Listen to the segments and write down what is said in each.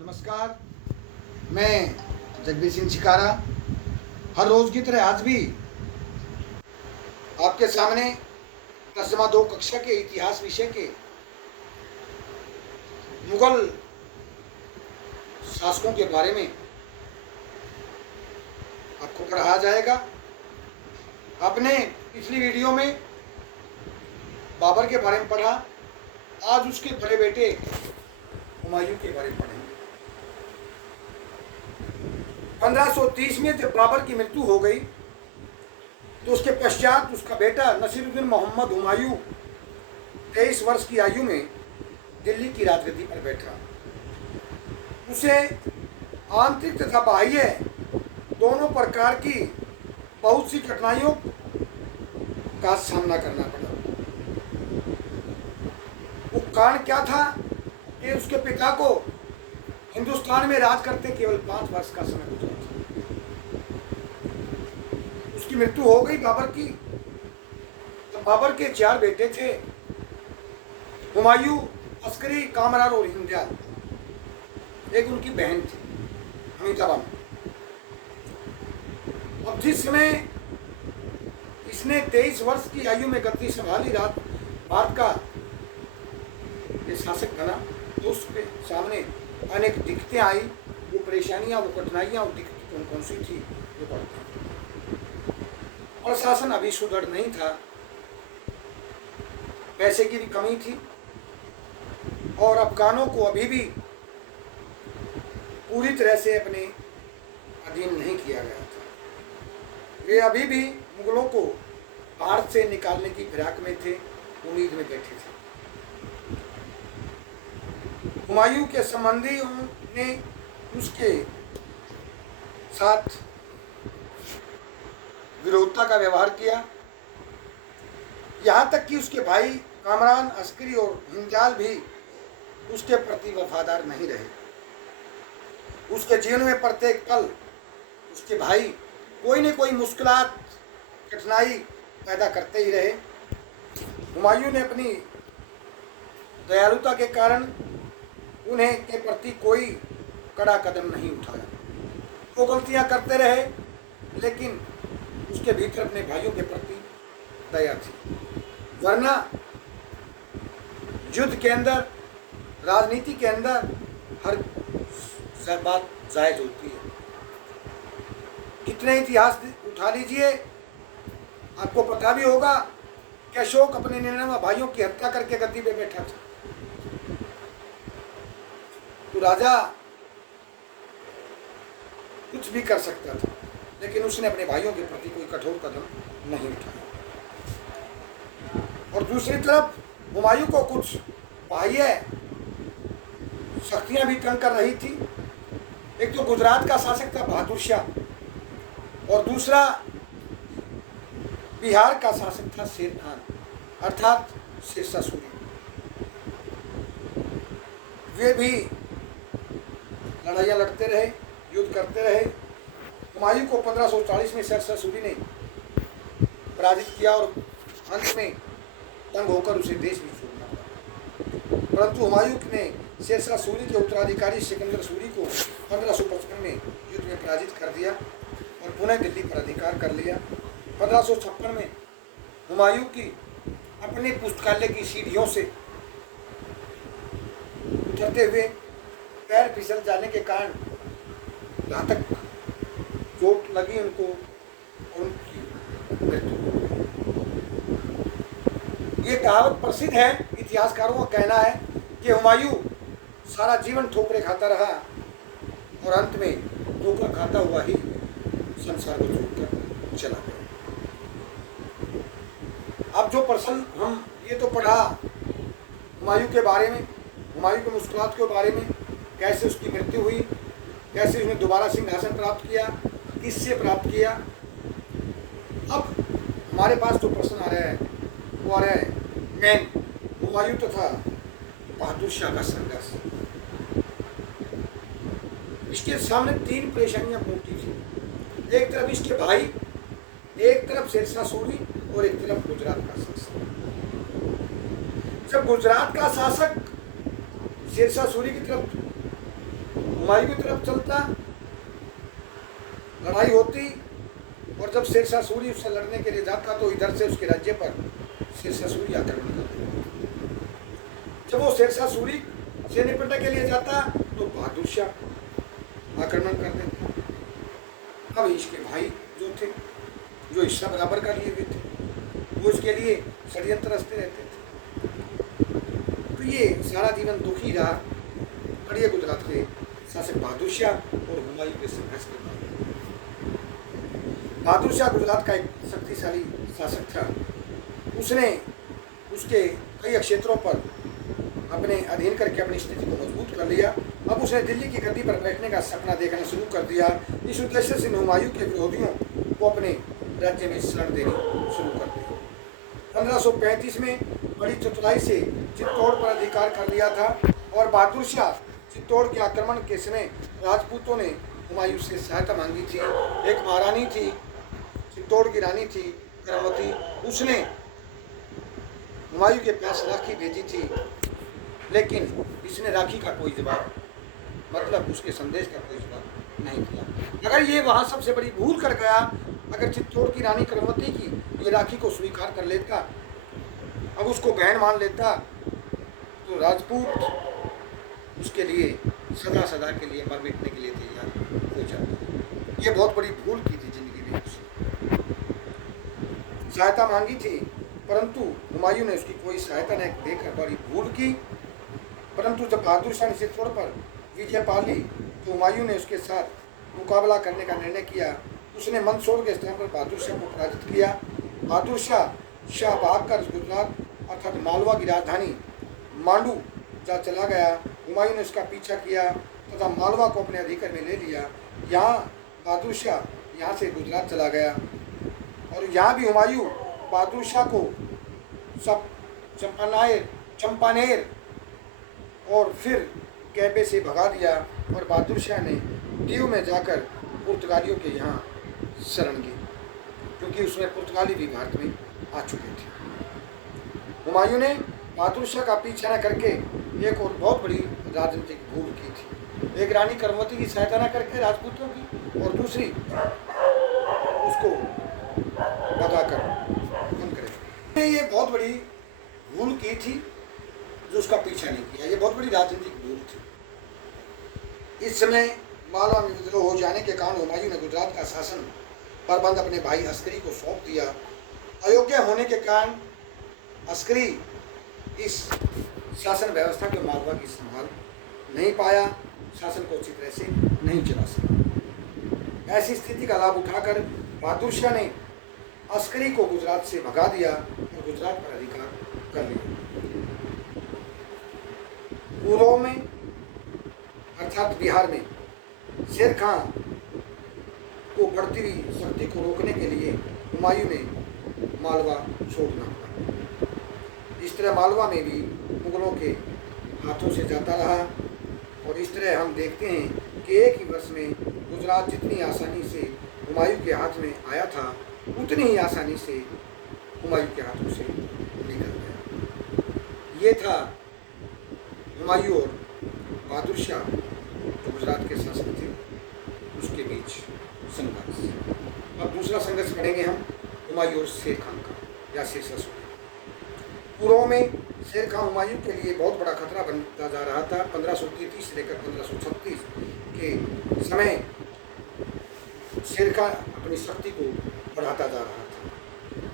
नमस्कार, मैं जगदीश सिंह शिकारा हर रोज़ की तरह आज भी आपके सामने 10वीं कक्षा के इतिहास विषय के मुगल शासकों के बारे में आपको पढ़ाया जाएगा। आपने पिछली वीडियो में बाबर के बारे में पढ़ा, आज उसके बड़े बेटे हुमायूं के बारे में पढ़ेंगे। 1530 में जब बाबर की मृत्यु हो गई तो उसके पश्चात उसका बेटा नसीरुद्दीन मोहम्मद हुमायूं 23 वर्ष की आयु में दिल्ली की राजगद्दी पर बैठा। उसे आंतरिक तथा बाह्य दोनों प्रकार की बहुत सी कठिनाइयों का सामना करना पड़ा। वो कारण क्या था कि उसके पिता को हिंदुस्तान में राज करते केवल 5 वर्ष का समय गुजरा था। उसकी मृत्यु हो गई बाबर की। तो बाबर के 4 बेटे थे, हुमायूं, अस्करी, कामरान और हिंदयाल। एक उनकी बहन थी हमीदाबाद। अब जिस समय इसने 23 वर्ष की आयु में गद्दी संभाली, भारत का ये शासक बना, तो उसके सामने अनेक दिक्कतें आई। वो परेशानियां, वो कठिनाइयां और दिक्कतें कौन कौन सी थी वो पढ़ते। और शासन अभी सुदृढ़ नहीं था, पैसे की भी कमी थी और अफगानों को अभी भी पूरी तरह से अपने अधीन नहीं किया गया था। वे अभी भी मुगलों को भारत से निकालने की फिराक में थे, उम्मीद में बैठे थे। हुमायूं के संबंधियों ने उसके साथ विरोधता का व्यवहार किया, यहाँ तक कि उसके भाई कामरान, अस्करी और हिंदयाल भी उसके प्रति वफादार नहीं रहे। उसके जीवन में प्रत्येक पल उसके भाई कोई न कोई मुश्किलात, कठिनाई पैदा करते ही रहे। हुमायूं ने अपनी दयालुता के कारण उन्हें के प्रति कोई कड़ा कदम नहीं उठाया। वो गलतियां करते रहे, लेकिन उसके भीतर अपने भाइयों के प्रति दया थी। वरना युद्ध के अंदर, राजनीति के अंदर हर बात जायज होती है। कितने इतिहास उठा लीजिए, आपको पता भी होगा कि अशोक अपने 99 भाइयों की हत्या करके गद्दी पे बैठा था। तो राजा कुछ भी कर सकता था, लेकिन उसने अपने भाइयों के प्रति कोई कठोर कदम नहीं उठाया। और दूसरी तरफ हुमायूं को कुछ बाह्य शक्तियां भी तंग कर रही थी। एक तो गुजरात का शासक था बहादुर शाह, और दूसरा बिहार का शासक था शेर खान, अर्थात शेरशाह सूरी। वे भी लड़ाइयाँ लड़ते रहे, युद्ध करते रहे। हुमायूं को 1540 में शेरशाह सूरी ने पराजित किया और अंत में तंग होकर उसे देश भी छोड़ना पड़ा। परंतु हुमायूं ने शेरशाह सूरी के उत्तराधिकारी सिकंदर सूरी को 1555 में युद्ध में पराजित कर दिया और पुनः दिल्ली पर अधिकार कर लिया। 1556 में हुमायूं की अपने पुस्तकालय की सीढ़ियों से उतरते हुए पैर फिसल जाने के कारण घातक चोट लगी उनको और उनकी मृत्यु हो गई। ये कहावत प्रसिद्ध है, इतिहासकारों का कहना है कि हुमायूं सारा जीवन ठोकरें खाता रहा और अंत में ठोकर खाता हुआ ही संसार को छोड़कर चला गया। अब जो प्रश्न हम ये तो पढ़ा हुमायूं के बारे में, हुमायूं के मुश्किलात के बारे में, कैसे उसकी मृत्यु हुई, कैसे उसने दोबारा सिंहासन प्राप्त किया, किससे प्राप्त किया। अब हमारे पास जो प्रश्न आ रहा है वो आ रहा है मेन हुमायूं तथा बहादुर शाह का संघर्ष। इसके सामने 3 परेशानियां मोटी थी। एक तरफ इसके भाई, एक तरफ शेरशाह सूरी और एक तरफ गुजरात का शासक। जब गुजरात का शासक शेरशाह सूरी की तरफ हुमायूं की तरफ चलता, लड़ाई होती, और जब शेरशाह सूरी उससे लड़ने के लिए जाता तो इधर से उसके राज्य पर शेरशाह सूरी आक्रमण करते। जब वो शेरशाह सूरी से निपटने के लिए जाता तो बहादुर शाह आक्रमण कर देता। अब इसके भाई जो थे, जो हिस्सा बराबर कर लिए हुए थे, वो इसके लिए षड्यंत्र रचते रहते थे। तो ये सारा जीवन दुखी रहा कड़िया गुजरात के शासक बहादुर शाह और हुमायूं के संघर्ष के बाद। बहादुर शाह गुजरात का एक शक्तिशाली शासक था। उसने उसके कई क्षेत्रों पर अपने अधीन करके अपनी स्थिति को मजबूत कर लिया। अब उसने दिल्ली की गद्दी पर बैठने का सपना देखना शुरू कर दिया। इस उद्देश्य से हुमायूं के विरोधियों को अपने राज्य में शरण देनी शुरू कर दी। 1535 में बड़ी चतुराई से चित्तौड़ पर अधिकार कर लिया था और बहादुर शाह चित्तौड़ के आक्रमण के समय राजपूतों ने हुमायूं से सहायता मांगी थी। एक महारानी थी, चित्तौड़ की रानी थी करमवती, उसने हुमायूं के पास राखी भेजी थी, लेकिन इसने राखी का कोई जवाब, मतलब उसके संदेश का कोई जवाब नहीं दिया। अगर ये वहाँ सबसे बड़ी भूल कर गया, अगर चित्तौड़ की रानी करमवती की ये राखी को स्वीकार कर लेता, अब उसको बहन मान लेता, तो राजपूत उसके लिए सदा सदा के लिए मर मिटने के लिए तैयार हो जाता। ये बहुत बड़ी भूल की थी जिंदगी में। सहायता मांगी थी, परंतु हुमायूं ने उसकी कोई सहायता न देकर बड़ी भूल की। परंतु जब बहादुर शाह ने चित्तौड़ पर विजय पा ली तो हुमायूं ने उसके साथ मुकाबला करने का निर्णय किया। उसने मंदसौर के स्थान पर बहादुर शाह को पराजित किया। बहादुर शाह भागकर गुजरात अर्थात मालवा की राजधानी मांडू जा चला गया। हुमायूं ने उसका पीछा किया तथा मालवा को अपने अधिकार में ले लिया। यहाँ बहादुर शाह यहाँ से गुजरात चला गया और यहाँ भी हुमायूं बहादुर शाह को सब चंपानेर और फिर कैबे से भगा दिया और बहादुर शाह ने दीव में जाकर पुर्तगालियों के यहाँ शरण ली, क्योंकि उसमें पुर्तगाली भी भारत में आ चुके थे। हुमायूं ने बहादुर शाह का पीछा न करके एक और बहुत बड़ी राजनीतिक भूल की थी। एक रानी करमवती की सहायता न करके राजपूतों की, और दूसरी उसको भगाकर कम करे। ये बहुत बड़ी भूल की थी जो उसका पीछा नहीं किया। ये बहुत बड़ी राजनीतिक भूल थी। इस समय मालवा में विद्रोह हो जाने के कारण हुमायूं ने गुजरात का शासन प्रबंध अपने भाई अस्करी को सौंप दिया। अयोग्य होने के कारण अस्करी इस शासन व्यवस्था के मालवा की संभाल नहीं पाया, शासन को अच्छी तरह से नहीं चला सका। ऐसी स्थिति का लाभ उठाकर बहादुर शाह ने अस्करी को गुजरात से भगा दिया और गुजरात पर अधिकार कर लिया। पूर्व में अर्थात बिहार में शेर खां को बढ़ती हुई शक्ति को रोकने के लिए हुमायूं ने मालवा छोड़ना पड़ा। इस तरह मालवा में भी मुगलों के हाथों से जाता रहा और इस तरह हम देखते हैं कि एक ही वर्ष में गुजरात जितनी आसानी से हुमायूं के हाथ में आया था उतनी ही आसानी से हुमायूं के हाथों से निकल गया। ये था हुमायूं और बहादुर शाह जो गुजरात के शासक थे उसके बीच संघर्ष। अब दूसरा संघर्ष पढ़ेंगे हम हुमायूं और शेर खान का या शेरशाह सूरी। पूर्व में शेर खान हुमायूं के लिए बहुत बड़ा खतरा बनता जा रहा था। 1533 से लेकर 1536 के समय शेर खान अपनी शक्ति को बढ़ाता जा रहा था।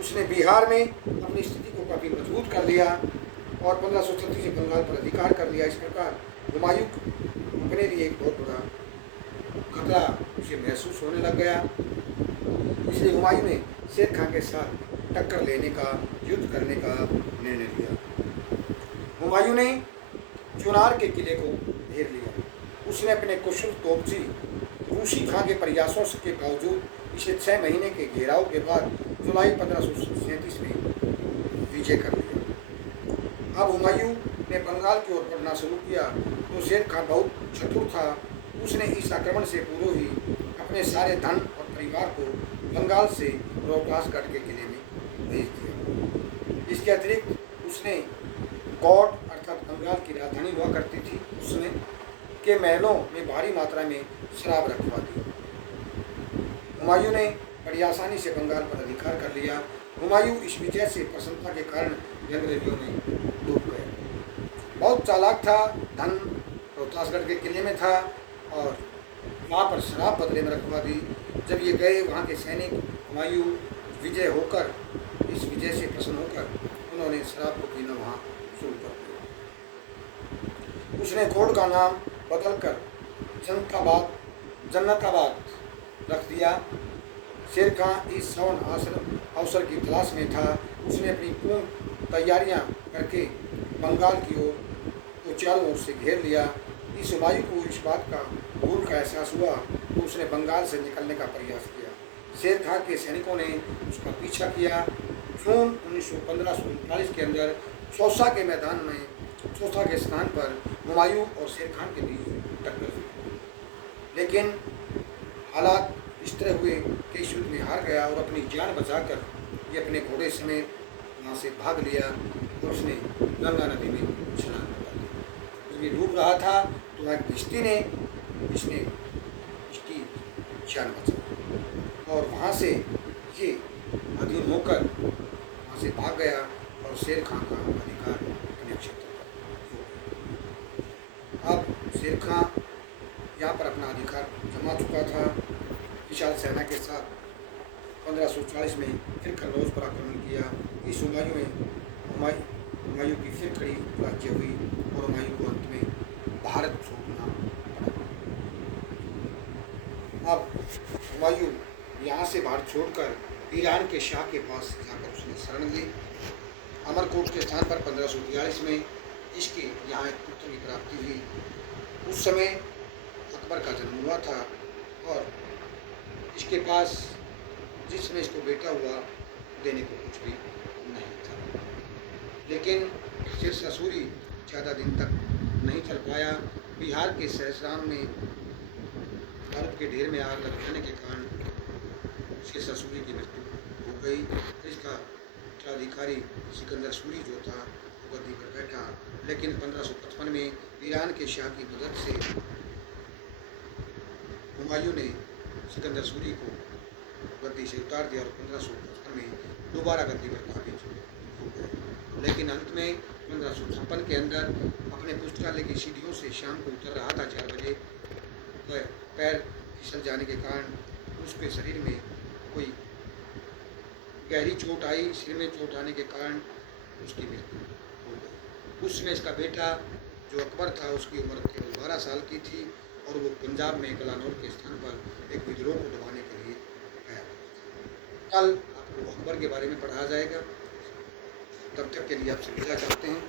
उसने बिहार में अपनी स्थिति को काफ़ी मजबूत कर लिया और 1536 से बंगाल पर अधिकार कर लिया। इस प्रकार हुमायूं अपने लिए एक बहुत बड़ा खतरा उसे महसूस होने लग गया। इसलिए हुमायूं ने शेर खान के साथ टक्कर लेने का, युद्ध करने का निर्णय लिया। हुमायूं ने चुनार के किले को घेर लिया। उसने अपने कुशल तोपची रूसी खां के प्रयासों के बावजूद इसे 6 महीने के घेराव के बाद जुलाई 1537 में विजय कर लिया। अब हुमायूं ने बंगाल की ओर बढ़ना शुरू किया तो शेर खान बहुत चतुर था। उसने इस आक्रमण से पूर्व ही अपने सारे धन और परिवार को बंगाल से रोहतासगढ़ के किले में भेज दिया। इसके अतिरिक्त उसने गौड़ अर्थात बंगाल की राजधानी हुआ करती थी उसमें के महलों में भारी मात्रा में शराब रखवा दी। हुमायूं ने बड़ी आसानी से बंगाल पर अधिकार कर लिया। हुमायूं इस विजय से प्रसन्नता के कारण अंग्रेजों में डूब गए। बहुत चालाक था, धन रोहतासगढ़ के किले में था और वहाँ पर शराब बदले में रखवा दी। जब ये गए वहाँ के सैनिक, हुमायूं विजय होकर, इस विजय से प्रसन्न होकर उन्होंने शराब को पीना वहाँ शुरू कर दिया। उसने कोड का नाम बदलकर जन्नताबाद रख दिया। शेर खां इस सौन अवसर की तलाश में था। उसने अपनी पूर्ण तैयारियां करके बंगाल की ओर को चारों ओर से घेर लिया। इस हुमायूं को इस बात का भूल का एहसास हुआ तो उसने बंगाल से निकलने का प्रयास किया। शेर खां के सैनिकों ने उसका पीछा किया। जून 1539 के अंदर चौसा के मैदान में, चौसा के स्थान पर हुमायूं और शेर खां के बीच टक्कर हुई। लेकिन हालात इस तरह हुए कि इस युद्ध में हार गया और अपनी जान बचाकर ये अपने घोड़े समेत वहाँ से भाग लिया और उसने गंगा नदी में छलांग लगा दी। जब ये डूब रहा था तो वहाँ किश्ती ने इसकी जान बचाई और वहाँ से ये अधीन होकर वहाँ से भाग गया और शेर खां का अधिकार अपने क्षेत्र पर हो गया। अब शेर खां यहाँ पर अपना अधिकार जमा चुका था। विशाल सेना के साथ 1540 में फिर कन्नौज पर आक्रमण किया। इस हुमायूं की फिर कड़ी राज्य हुई और हुमायूं को अंत में भारत छोड़ना पड़ा। अब हुमायूं यहाँ से भारत छोड़कर ईरान के शाह के पास जाकर उसने शरण ली। अमरकोट के स्थान पर 1542 में इसके यहाँ एक पुत्र की प्राप्ति हुई। उस समय अकबर का जन्म हुआ था और इसके पास जिसमें इसको बेटा हुआ देने को कुछ भी नहीं था। लेकिन शेरशाह सूरी ज़्यादा दिन तक नहीं चल पाया। बिहार के सहसराम में भारत के ढेर में आग लग जाने के कारण शेरशाह सूरी की मृत्यु हो गई। इसका उत्तराधिकारी सिकंदर सूरी जो था वो गद्दी पर बैठा। लेकिन 1555 में ईरान के शाह की मदद से हुमायूं ने सिकंदर सूरी को गद्दी से उतार दिया और 1555 में दोबारा गद्दी पर काबिज हो गए। लेकिन अंत में 1556 के अंदर अपने पुस्तकालय की सीढ़ियों से शाम को उतर रहा था 4 बजे, पैर फिसल जाने के कारण उसके शरीर में कोई गहरी चोट आई। सिर में चोट आने के कारण उसकी मृत्यु हो गई। उसमें इसका बेटा जो अकबर था उसकी उम्र केवल 12 साल की थी और वो पंजाब में कलानौर के स्थान पर एक विद्रोह को दबाने के लिए गया। कल आपको अकबर के बारे में पढ़ाया जाएगा। तब तक के लिए आपसे विदा चाहते हैं।